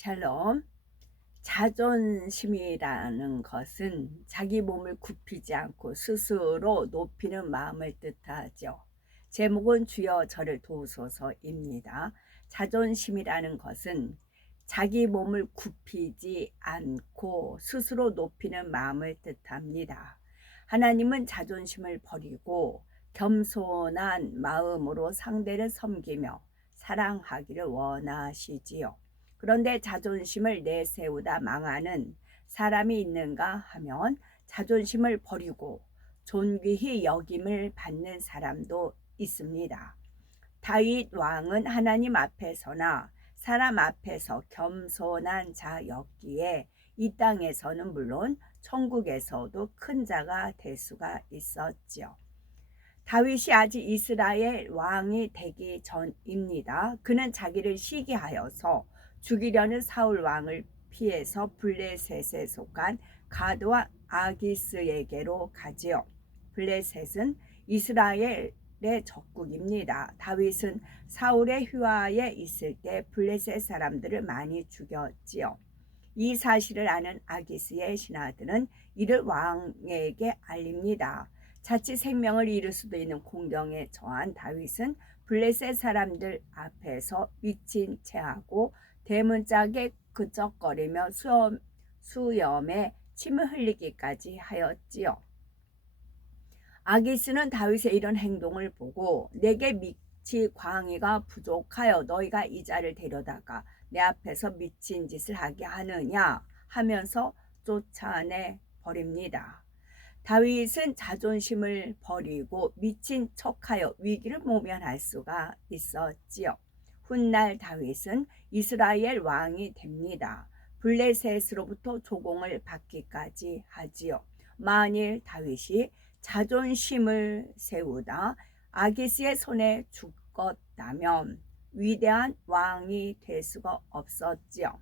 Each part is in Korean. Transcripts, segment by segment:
샬롬. 자존심이라는 것은 자기 몸을 굽히지 않고 스스로 높이는 마음을 뜻하죠. 제목은 주여 저를 도우소서입니다. 자존심이라는 것은 자기 몸을 굽히지 않고 스스로 높이는 마음을 뜻합니다. 하나님은 자존심을 버리고 겸손한 마음으로 상대를 섬기며 사랑하기를 원하시지요. 그런데 자존심을 내세우다 망하는 사람이 있는가 하면 자존심을 버리고 존귀히 여김을 받는 사람도 있습니다. 다윗 왕은 하나님 앞에서나 사람 앞에서 겸손한 자였기에 이 땅에서는 물론 천국에서도 큰 자가 될 수가 있었지요. 다윗이 아직 이스라엘 왕이 되기 전입니다. 그는 자기를 시기하여서 죽이려는 사울 왕을 피해서 블레셋에 속한 가드와 아기스에게로 가지요. 블레셋은 이스라엘의 적국입니다. 다윗은 사울의 휘하에 있을 때 블레셋 사람들을 많이 죽였지요. 이 사실을 아는 아기스의 신하들은 이를 왕에게 알립니다. 자칫 생명을 잃을 수도 있는 공경에 처한 다윗은 블레셋 사람들 앞에서 미친 채하고 대문짝에 그적거리며 수염에 침을 흘리기까지 하였지요. 아기스는 다윗의 이런 행동을 보고 내게 미치 광의가 부족하여 너희가 이 자를 데려다가 내 앞에서 미친 짓을 하게 하느냐 하면서 쫓아내 버립니다. 다윗은 자존심을 버리고 미친 척하여 위기를 모면할 수가 있었지요. 훗날 다윗은 이스라엘 왕이 됩니다. 블레셋으로부터 조공을 받기까지 하지요. 만일 다윗이 자존심을 세우다 아기스의 손에 죽었다면 위대한 왕이 될 수가 없었지요.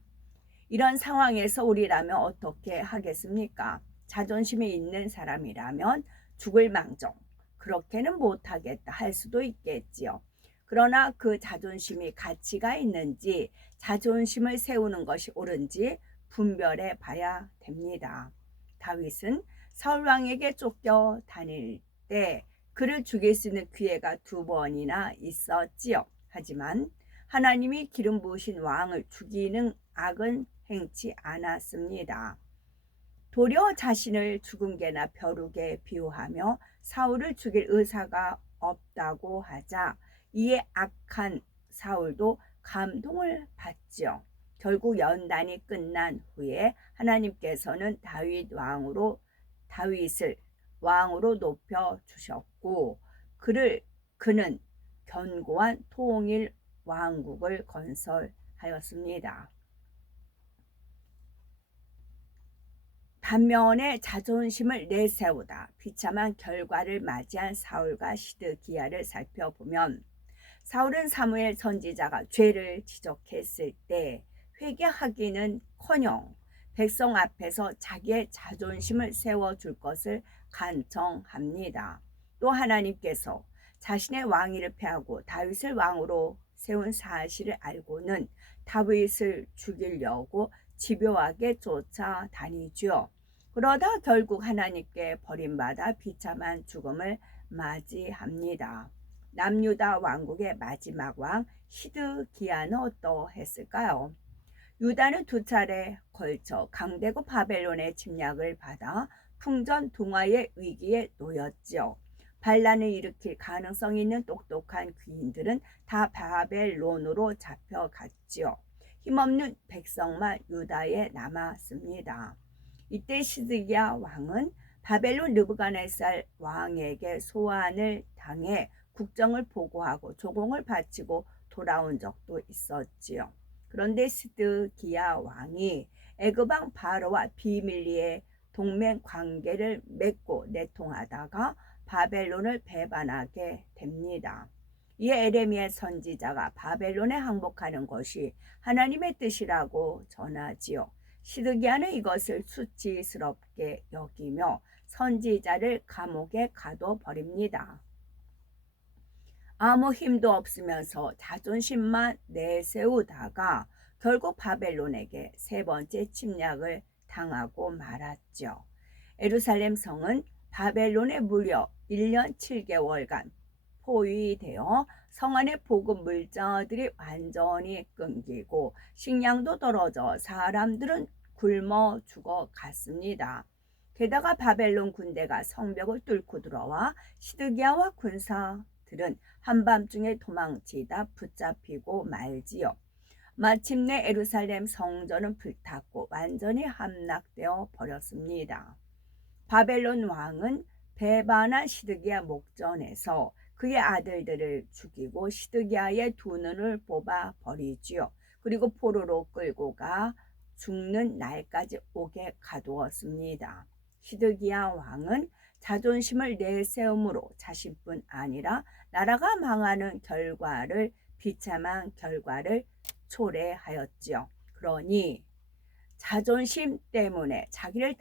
이런 상황에서 우리라면 어떻게 하겠습니까? 자존심이 있는 사람이라면 죽을 망정 그렇게는 못하겠다 할 수도 있겠지요. 그러나 그 자존심이 가치가 있는지 자존심을 세우는 것이 옳은지 분별해 봐야 됩니다. 다윗은 사울 왕에게 쫓겨 다닐 때 그를 죽일 수 있는 기회가 2번이나 있었지요. 하지만 하나님이 기름 부으신 왕을 죽이는 악은 행치 않았습니다. 도리어 자신을 죽음개나 벼룩에 비유하며 사울을 죽일 의사가 없다고 하자 이에 악한 사울도 감동을 받죠. 결국 연단이 끝난 후에 하나님께서는 다윗을 왕으로 높여 주셨고 그는 견고한 통일 왕국을 건설하였습니다. 반면에 자존심을 내세우다 비참한 결과를 맞이한 사울과 시드기야를 살펴보면 사울은 사무엘 선지자가 죄를 지적했을 때 회개하기는커녕 백성 앞에서 자기의 자존심을 세워줄 것을 간청합니다. 또 하나님께서 자신의 왕위를 폐하고 다윗을 왕으로 세운 사실을 알고는 다윗을 죽이려고 집요하게 쫓아다니죠. 그러다 결국 하나님께 버림받아 비참한 죽음을 맞이합니다. 남유다 왕국의 마지막 왕 시드기야는 어떠했을까요? 유다는 2차례 걸쳐 강대국 바벨론의 침략을 받아 풍전등화의 위기에 놓였죠. 반란을 일으킬 가능성이 있는 똑똑한 귀인들은 다 바벨론으로 잡혀갔지요. 힘없는 백성만 유다에 남았습니다. 이때 시드기야 왕은 바벨론 느부갓네살 왕에게 소환을 당해 국정을 보고하고 조공을 바치고 돌아온 적도 있었지요. 그런데 시드기야 왕이 애굽왕 바로와 비밀리에 동맹 관계를 맺고 내통하다가 바벨론을 배반하게 됩니다. 이에 에레미야 선지자가 바벨론에 항복하는 것이 하나님의 뜻이라고 전하지요. 시드기야는 이것을 수치스럽게 여기며 선지자를 감옥에 가둬버립니다. 아무 힘도 없으면서 자존심만 내세우다가 결국 바벨론에게 세 번째 침략을 당하고 말았죠. 예루살렘 성은 바벨론에 무려 1년 7개월간 포위되어 성 안의 보급 물자들이 완전히 끊기고 식량도 떨어져 사람들은 굶어 죽어갔습니다. 게다가 바벨론 군대가 성벽을 뚫고 들어와 시드기야와 군사들은 한밤중에 도망치다 붙잡히고 말지요. 마침내 예루살렘 성전은 불탔고 완전히 함락되어 버렸습니다. 바벨론 왕은 배반한 시드기야 목전에서 그의 아들들을 죽이고 시드기야의 두 눈을 뽑아 버리지요. 그리고 포로로 끌고 가 죽는 날까지 오게 가두었습니다. 시드기야 왕은 자존심을 내세움으로 자신뿐 아니라 나라가 망하는 결과를 비참한 결과를 초래하였지요. 그러니 자존심 때문에 자기를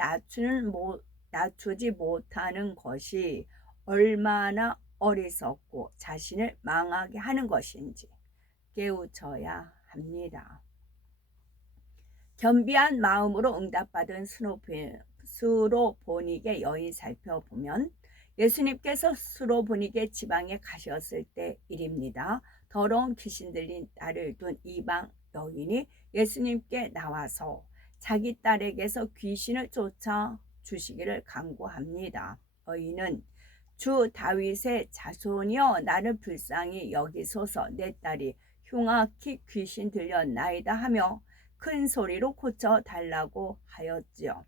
낮추지 못하는 것이 얼마나 어리석고 자신을 망하게 하는 것인지 깨우쳐야 합니다. 겸비한 마음으로 응답받은 수로보닉의 여인 살펴보면 예수님께서 수로보닉의 지방에 가셨을 때 일입니다. 더러운 귀신 들린 딸을 둔 이방 여인이 예수님께 나와서 자기 딸에게서 귀신을 쫓아 주시기를 간구합니다. 여인은 주 다윗의 자손이여 나를 불쌍히 여기소서 내 딸이 흉악히 귀신 들렸나이다 하며 큰 소리로 고쳐 달라고 하였지요.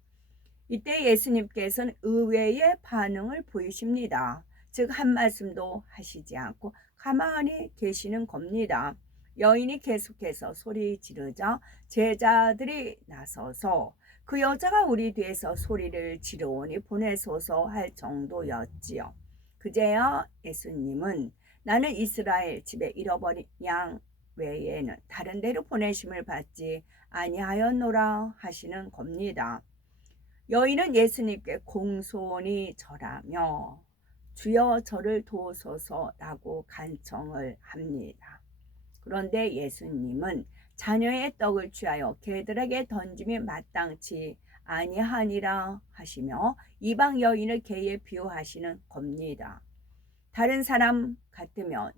이때 예수님께서는 의외의 반응을 보이십니다. 즉 한 말씀도 하시지 않고 가만히 계시는 겁니다. 여인이 계속해서 소리 지르자 제자들이 나서서 그 여자가 우리 뒤에서 소리를 지르오니 보내소서 할 정도였지요. 그제야 예수님은 나는 이스라엘 집에 잃어버린 양 외에는 다른 데로 보내심을 받지 아니하였노라 하시는 겁니다. 여인은 예수님께 공손히 절하며 주여 저를 도우소서라고 간청을 합니다. 그런데 예수님은 자녀의 떡을 취하여 개들에게 던짐이 마땅치 아니하니라 하시며 이방 여인을 개에 비유하시는 겁니다. 다른 사람 같으면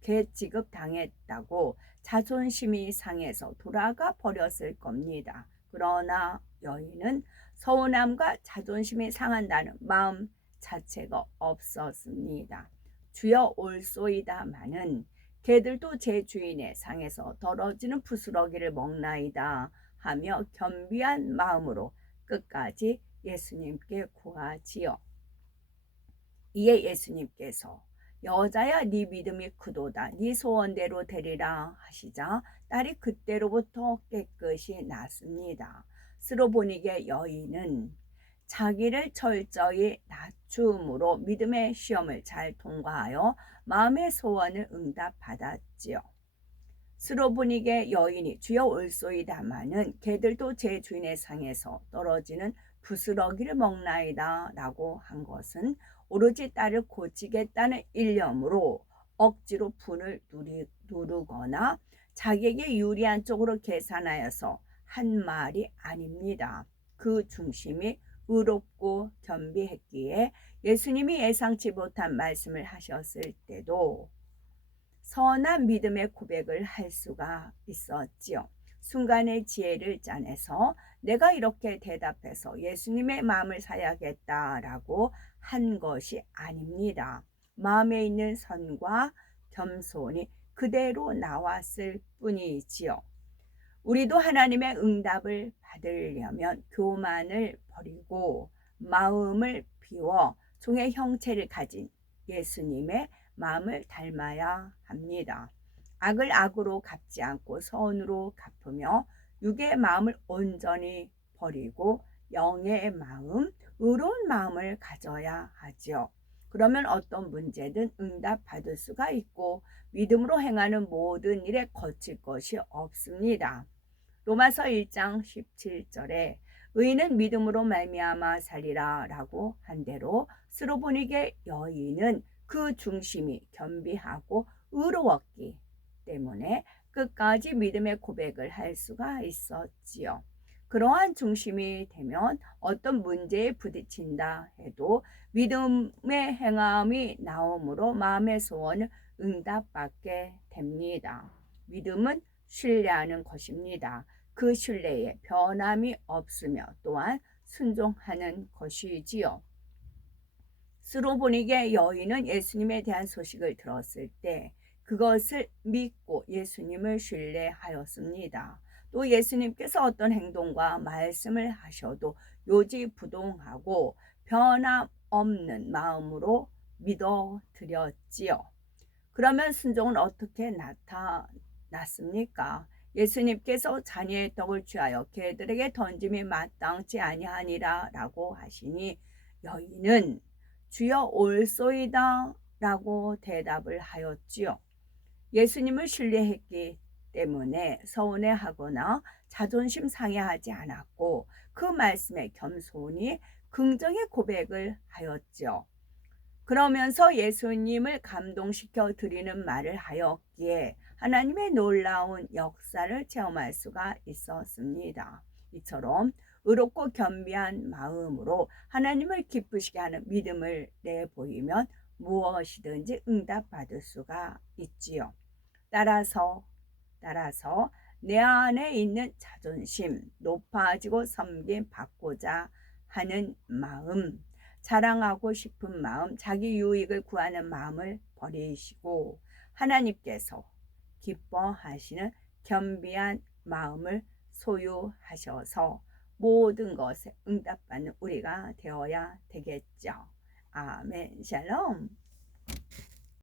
개 취급 당했다고 자존심이 상해서 돌아가 버렸을 겁니다. 그러나 여인은 서운함과 자존심이 상한다는 마음 자체가 없었습니다. 주여 올소이다마는 개들도 제 주인의 상에서 떨어지는 부스러기를 먹나이다 하며 겸비한 마음으로 끝까지 예수님께 구하지요. 이에 예수님께서 여자야 네 믿음이 크도다 네 소원대로 되리라 하시자 딸이 그때로부터 깨끗이 낫습니다. 스로보닉의 여인은 자기를 철저히 낮춤으로 믿음의 시험을 잘 통과하여 마음의 소원을 응답받았지요. 스로보닉의 여인이 주여 올소이다마는 개들도 제 주인의 상에서 떨어지는 부스러기를 먹나이다 라고 한 것은 오로지 딸을 고치겠다는 일념으로 억지로 분을 누르거나 자기에게 유리한 쪽으로 계산하여서 한 말이 아닙니다. 그 중심이 의롭고 겸비했기에 예수님이 예상치 못한 말씀을 하셨을 때도 선한 믿음의 고백을 할 수가 있었지요. 순간의 지혜를 짜내서 내가 이렇게 대답해서 예수님의 마음을 사야겠다라고 한 것이 아닙니다. 마음에 있는 선과 겸손이 그대로 나왔을 뿐이지요. 우리도 하나님의 응답을 받으려면 교만을 버리고 마음을 비워 종의 형체를 가진 예수님의 마음을 닮아야 합니다. 악을 악으로 갚지 않고 선으로 갚으며 육의 마음을 온전히 버리고 영의 마음, 의로운 마음을 가져야 하지요. 그러면 어떤 문제든 응답받을 수가 있고 믿음으로 행하는 모든 일에 거칠 것이 없습니다. 로마서 1장 17절에 의인은 믿음으로 말미암아 살리라 라고 한 대로 스로보닉의 여인은 그 중심이 겸비하고 의로웠기 때문에 끝까지 믿음의 고백을 할 수가 있었지요. 그러한 중심이 되면 어떤 문제에 부딪힌다 해도 믿음의 행함이 나옴으로 마음의 소원을 응답받게 됩니다. 믿음은 신뢰하는 것입니다. 그 신뢰에 변함이 없으며 또한 순종하는 것이지요. 스로보니게 여인은 예수님에 대한 소식을 들었을 때 그것을 믿고 예수님을 신뢰하였습니다. 또 예수님께서 어떤 행동과 말씀을 하셔도 요지부동하고 변함없는 마음으로 믿어드렸지요. 그러면 순종은 어떻게 나타났습니까? 예수님께서 자녀의 떡을 취하여 개들에게 던짐이 마땅치 아니하니라 라고 하시니 여인은 주여 올소이다 라고 대답을 하였지요. 예수님을 신뢰했기 때문에 서운해하거나 자존심 상해하지 않았고 그 말씀에 겸손히 긍정의 고백을 하였지요. 그러면서 예수님을 감동시켜 드리는 말을 하였기에 하나님의 놀라운 역사를 체험할 수가 있었습니다. 이처럼 의롭고 겸비한 마음으로 하나님을 기쁘시게 하는 믿음을 내보이면 무엇이든지 응답받을 수가 있지요. 따라서 내 안에 있는 자존심, 높아지고 섬김 받고자 하는 마음, 자랑하고 싶은 마음, 자기 유익을 구하는 마음을 버리시고 하나님께서 기뻐하시는 겸비한 마음을 소유하셔서 모든 것에 응답받는 우리가 되어야 되겠죠. 아멘. 샬롬.